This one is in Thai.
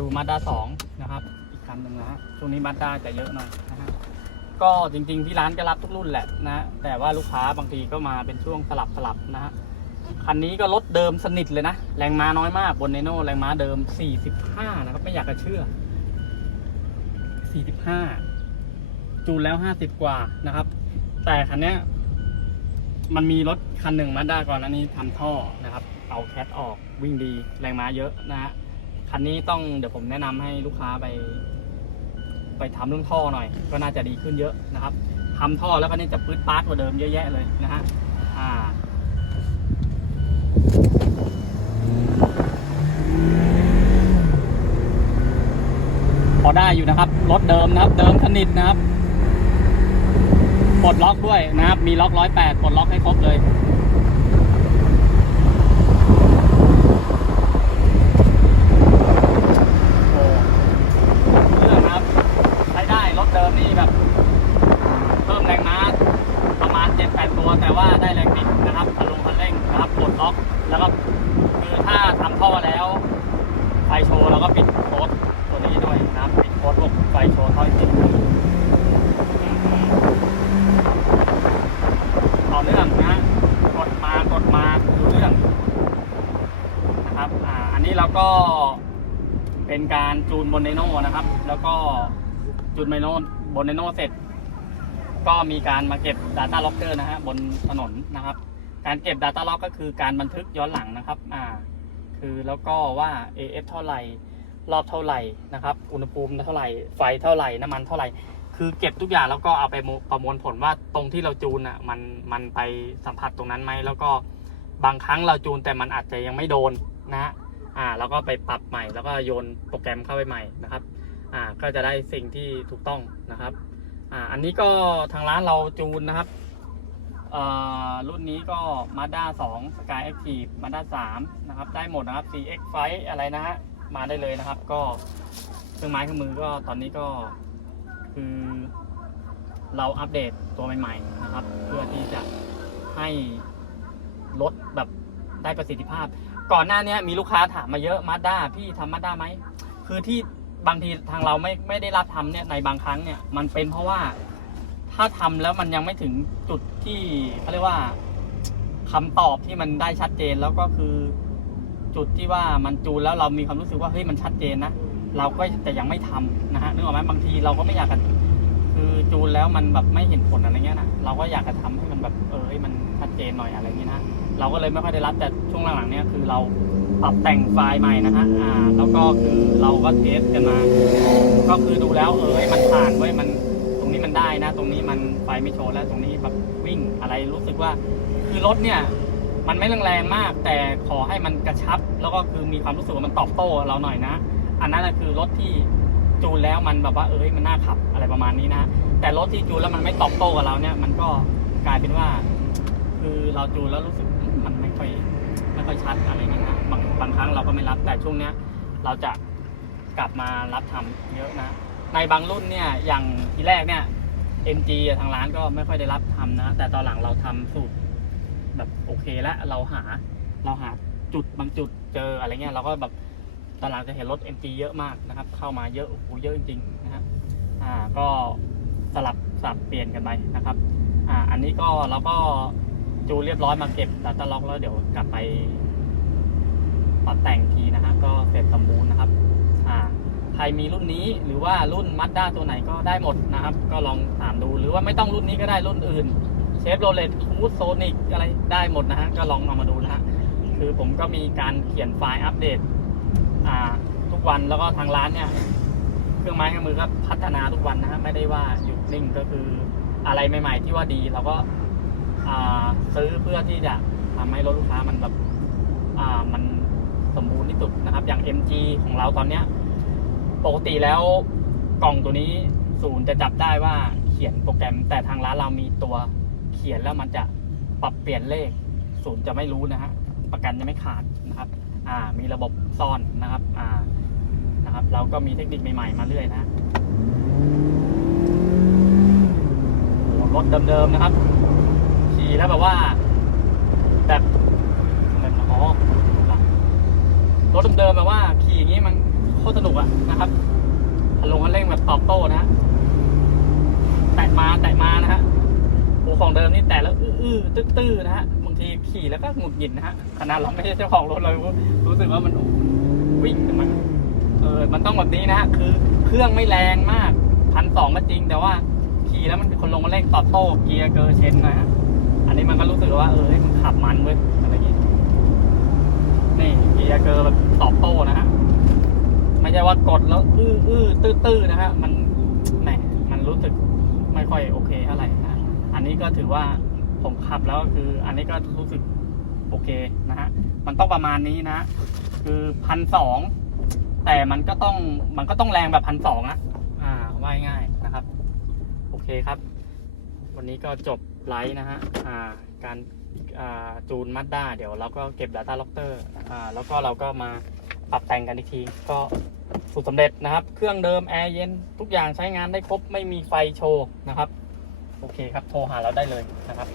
ดูมาด้าสองนะครับ อีกคันหนึ่งนะฮะช่วงนี้มาด้าจะเยอะหน่อยนะฮะก็จริง ๆ ที่ร้านก็รับทุกรุ่นแหละนะแต่ว่าลูกค้าบางทีก็มาเป็นช่วงสลับสลับนะฮะคันนี้ก็รถเดิมสนิทเลยนะ แรงม้าน้อยมากบนเนโน่แรงม้าเดิม 45 นะครับ ไม่อยากจะเชื่อ 45 จูนแล้ว 50 กว่านะครับ แต่คันนี้มันมีรถคันหนึ่งมาด้าก่อนอันนี้ทำท่อนะครับ เอาแคทออกวิ่งดี แรงม้าเยอะนะฮะ คันนี้ต้องเดี๋ยวผมแนะนำให้ลูกค้าไป ไปทำเรื่องท่อหน่อย ก็น่าจะดีขึ้นเยอะนะครับทำท่อแล้วคันนี้จะปื๊ดปาร์ตกว่าเดิมเยอะแยะเลยนะฮะอ่าพอได้อยู่นะครับรถเดิมนะครับ เดิมสนิทนะครับปลดล็อกด้วยนะครับ มีล็อกร้อยแปดปลดล็อกให้ครบเลย โอ้เรื่องนะครับ ใช้ได้ รถเดิมนี่แบบ เพิ่มแรงม้าประมาณ 7-8 ตั ว่าได้แรงบิดนะครับพลงคันเร่งนะครับปลดล็อก แล้วก็คือถ้าทำท่อแล้วไฟโชว์แล้วก็ปิดโค้ดตัวนี้ด้วยนะครับปิดโค้ดพวกไฟโชว์ท่อจริงต่อเนื่องนะกดมากดมาดูเรื่องนะครับอ่าอันนี้เราก็เป็นการจูนบนไดโน่นะครับ แล้วก็จูนไดโน่บนไดโน่เสร็จ ก็มีการมาเก็บ Data Locker นะฮะบนถนนนะครับ การเก็บ Data Log ก็คือการบันทึกย้อนหลังนะครับอ่าคือแล้วก็ว่า AF เท่าไหร่รอบเท่าไหร่นะครับ อุณหภูมิเท่าไหร่ ไฟเท่าไหร่ น้ำมันเท่าไหร่ คือเก็บทุกอย่างแล้วก็เอาไปประมวลผลว่าตรงที่เราจูนอะมันมันไปสัมผัสตรงนั้นไหม แล้วก็บางครั้งเราจูนแต่มันอาจจะยังไม่โดนนะฮะอ่าแล้วก็ไปปรับใหม่ แล้วก็โยนโปรแกรมเข้าไปใหม่นะครับ อ่าก็จะได้สิ่งที่ถูกต้องนะครับ อ่าอันนี้ก็ทางร้านเราจูนนะครับเอ่อรุ่นนี้ก็ Mazda 2 Sky Active Mazda 3 นะครับ ได้หมดนะครับ CX f i อะไรนะฮะ มาได้เลยนะครับ ก็เครื่องไม้เครื่องมือก็ตอนนี้ก็คือเราอัปเดตตัวใหม่ๆนะครับ เพื่อที่จะให้รถแบบได้ประสิทธิภาพ ก่อนหน้านี้มีลูกค้าถามมาเยอะ Mazda พี่ทำ Mazda ไหม คือที่ บางทีทางเราไม่ไม่ได้รับทำเนี่ยในบางครั้งเนี่ยมันเป็นเพราะว่าถ้าทำแล้วมันยังไม่ถึงจุดที่เขาเรียกว่าคำตอบที่มันได้ชัดเจนแล้วก็คือจุดที่ว่ามันจูนแล้วเรามีความรู้สึกว่าเฮ้ยมันชัดเจนนะเราก็จะยังไม่ทำนะฮะนึกออกไหมบางทีเราก็ไม่อยากจะคือจูนแล้วมันแบบไม่เห็นผลอะไรเงี้ยนะเราก็อยากจะทำให้มันแบบเออให้มันชัดเจนหน่อยอะไรเงี้ยนะเราก็เลยไม่ค่อยได้รับแต่ช่วงหลังๆเนี่ยคือเรา ปรับแต่งไฟล์ใหม่นะฮะอ่าแล้วก็คือเราก็เทสกันมา ก็คือดูแล้วเออเฮ้ยมันผ่านเว้ยมันตรงนี้มันได้นะ ตรงนี้มันไฟไม่โชว์แล้วตรงนี้แบบวิ่งอะไรรู้สึกว่า คือรถเนี่ยมันไม่แรงๆมาก แต่ขอให้มันกระชับ แล้วก็คือมีความรู้สึกว่ามันตอบโต้เราหน่อยนะ อันนั้นนะคือรถที่จูนแล้วมันแบบว่าเอ้ยมันน่าขับอะไรประมาณนี้นะแต่รถที่จูนแล้วมันไม่ตอบโต้กับเราเนี่ย มันก็กลายเป็นว่า คือเราจูนแล้วรู้สึกมันไม่ค่อย ค่อยชัดอะไรอย่างเงี้ยนะบางบางครั้งเราก็ไม่รับแต่ช่วงเนี้ยเราจะกลับมารับทำเยอะนะ ในบางรุ่นเนี่ยอย่างทีแรกเนี่ย MG ทางร้านก็ไม่ค่อยได้รับทำนะ แต่ตอนหลังเราทำสูตรแบบโอเคแล้วเราหาเราหาจุดบางจุดเจออะไรเงี้ยเราก็แบบตอนหลังจะเห็นรถ MG เยอะมากนะครับ เข้ามาเยอะโอ้โหเยอะจริงๆนะครับอ่าก็สลับสับเปลี่ยนกันไปนะครับอ่าอันนี้ก็เราก็ จูเรียบร้อยมาเก็บดัตตล็อกแล้วเดี๋ยวกลับไปปรับแต่งทีนะฮะก็เสร็จสมบูรณ์นะครับ อ่าใครมีรุ่นนี้หรือว่ารุ่นมัดด้าตัวไหนก็ได้หมดนะครับ ก็ลองถามดูหรือว่าไม่ต้องรุ่นนี้ก็ได้รุ่นอื่นเชฟโรเลตคูดโซนิกอะไรได้หมดนะฮะก็ลองเอามาดูนะฮะคือผมก็มีการเขียนไฟล์อัปเดตอ่าทุกวันแล้วก็ทางร้านเนี่ยเครื่องไม้เครื่องมือก็พัฒนาทุกวันนะฮะไม่ได้ว่าหยุดนิ่งก็คืออะไรใหม่ ๆ ที่ว่าดีเราก็ ซื้อเพื่อที่จะทำให้รถลูกค้ามันแบบอ่ามันสมบูรณ์ที่สุดนะครับ อย่าง MG ของเราตอนเนี้ยปกติแล้วกล่องตัวนี้ศูนย์จะจับได้ว่าเขียนโปรแกรม แต่ทางร้านเรามีตัวเขียนแล้วมันจะปรับเปลี่ยนเลข ศูนย์จะไม่รู้นะฮะประกันจะไม่ขาดนะครับอ่ามีระบบซ่อนนะครับอ่านะครับ เราก็มีเทคนิคใหม่ๆมาเรื่อยนะรถเดิมๆนะครับ แล้วแบบว่า แบบแบบอ๋อรถเดิมๆแบบว่าขี่อย่างนี้มันโคตรสนุกอะนะครับคันลงคันเร่งแบบตอบโต้นะแตะมาแตะมานะฮะโอ้ของเดิมนี่แตะแล้วอื้อตื้อตื้อนะฮะบางทีขี่แล้วก็หงุดหงิดนะฮะขนาดเราไม่ใช่เจ้าของรถเลยรู้สึกว่ามันวิ่งมันเออมันต้องแบบนี้นะฮะคือเครื่องไม่แรงมากพันสองก็จริงแต่ว่าขี่แล้วมันเป็นคนลงมาเร่งตอบโต้เกียร์เกอร์เชนนะฮะ นี้มันก็รู้สึกว่าเออมันขับมันเว้ยอะไรอย่างงี้นี่เกียร์เกอร์แบบตอบโต้นะฮะไม่ใช่ว่ากดแล้วอื้ออื้อตื้อตื้อนะฮะมันแหมมันรู้สึกไม่ค่อยโอเคเท่าไหร่นะอันนี้ก็ถือว่าผมขับแล้วคือ อันนี้ก็รู้สึกโอเคนะฮะมันต้องประมาณนี้นะ คือพันสองแต่มันก็ต้องมันก็ต้องแรงแบบพันสองอะอ่าว่ายง่ายนะครับ โอเคครับ วันนี้ก็จบ ไลท์นะฮะอ่าการอ่าจูนมัดด้าเดี๋ยวเราก็เก็บ Data l o c k e r อ่าแล้วก็เราก็มาปรับแต่งกันอีกที ก็สุดสำเร็จนะครับ เครื่องเดิมแอร์เย็นทุกอย่างใช้งานได้ครบไม่มีไฟโชว์นะครับ โอเคครับ โทรหาเราได้เลยนะครับ